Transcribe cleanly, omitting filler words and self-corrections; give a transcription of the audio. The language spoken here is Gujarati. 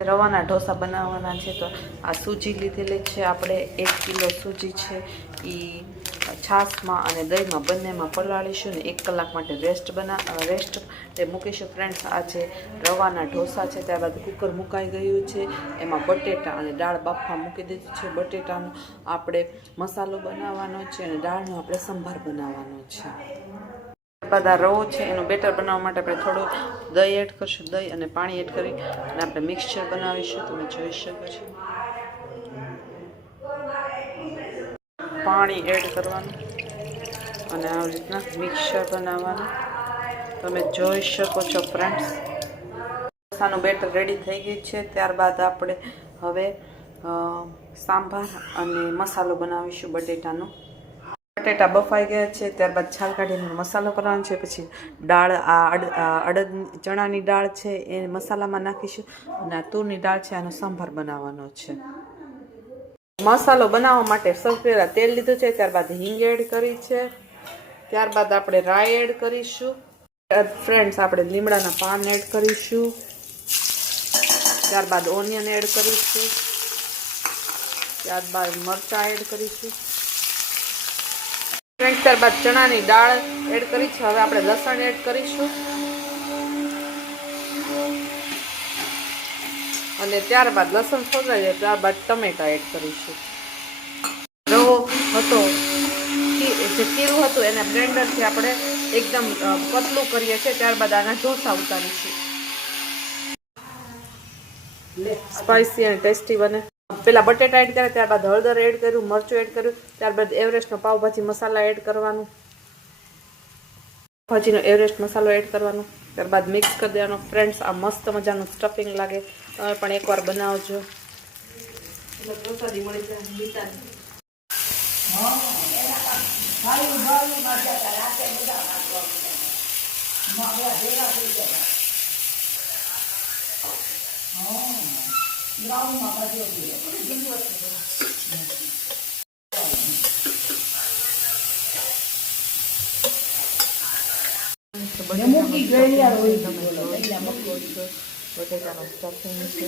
રવાના ઢોસા બનાવવાના છે તો આ સૂજી લીધેલી છે આપણે 1 કિલો સૂજી છે એ છાશમાં અને દહીંમાં બંનેમાં પલાળીશું ને 1 કલાક માટે રેસ્ટ મૂકીશું ફ્રેન્ડ્સ. આ છે રવાના ઢોસા છે. ત્યારબાદ કુકર મુકાઈ ગયું છે, એમાં બટેટા અને દાળ બાફવા મૂકી દીધું છે. બટેટાનો આપણે મસાલો બનાવવાનો છે અને દાળનો આપણે સંભાર બનાવવાનો છે. ત્યારબાદ આ રવો છે એનું બેટર બનાવવા માટે આપણે થોડું દહીં એડ કરીશું, દહીં અને પાણી એડ કરી અને આપણે મિક્સચર બનાવીશું. તમે જોઈ શકો છો પાણી એડ કરવાનું અને આવી રીતના મિક્સચર બનાવવાનું. તમે જોઈ શકો છો ફ્રેન્ડ્સ, ઢોસાનું બેટર રેડી થઈ ગયું છે. ત્યારબાદ આપણે હવે સાંભાર અને મસાલો બનાવીશું બટેટાનો. બટેટા બફાઈ ગયા છે, ત્યારબાદ છાલ કાઢીને મસાલો કરવાનો છે. પછી દાળ અડદ ચણાની દાળ છે એ મસાલામાં નાખીશું અને આ તુરની દાળ છે આનો સંભાર બનાવવાનો છે. મસાલો બનાવવા માટે સૌથી પહેલાં તેલ લીધું છે, ત્યારબાદ હિંગ એડ કરી છે, ત્યારબાદ આપણે રાઈ એડ કરીશું. ફ્રેન્ડ્સ આપણે લીમડાના પાન એડ કરીશું, ત્યારબાદ ઓનિયન એડ કરીશું, ત્યારબાદ મરચાં એડ કરીશું. ફ્રેન્ડ્સ ત્યારબાદ ચણાની દાળ એડ કરી છે. હવે આપણે લસણ એડ કરીશું અને ત્યારબાદ લસણ સોસાઈ જાય ત્યારબાદ ટમેટા એડ કરીશું. રવો હતો જે ખીરું હતું એને બ્લેન્ડરથી આપણે એકદમ પતલું કરીએ છીએ. ત્યારબાદ આના ઢોસા ઉતારીશું. સ્પાઇસી અને ટેસ્ટી બને. પેલા બટેટા એડ કર્યા, ત્યારબાદ હળદર એડ કર્યું, મરચું એડ કર્યું, ત્યારબાદ એવરેસ્ટનો પાવભાજી મસાલા એડ કરવાનું, ભાજીનો એવરેસ્ટ મસાલો એડ કરવાનો, ત્યારબાદ મિક્સ કરી દેવાનો. ફ્રેન્ડ્સ આ મસ્ત મજાનું સ્ટફિંગ લાગે, તમે પણ એકવાર બનાવજો. બટેટાનો સ્ટફિંગ છે.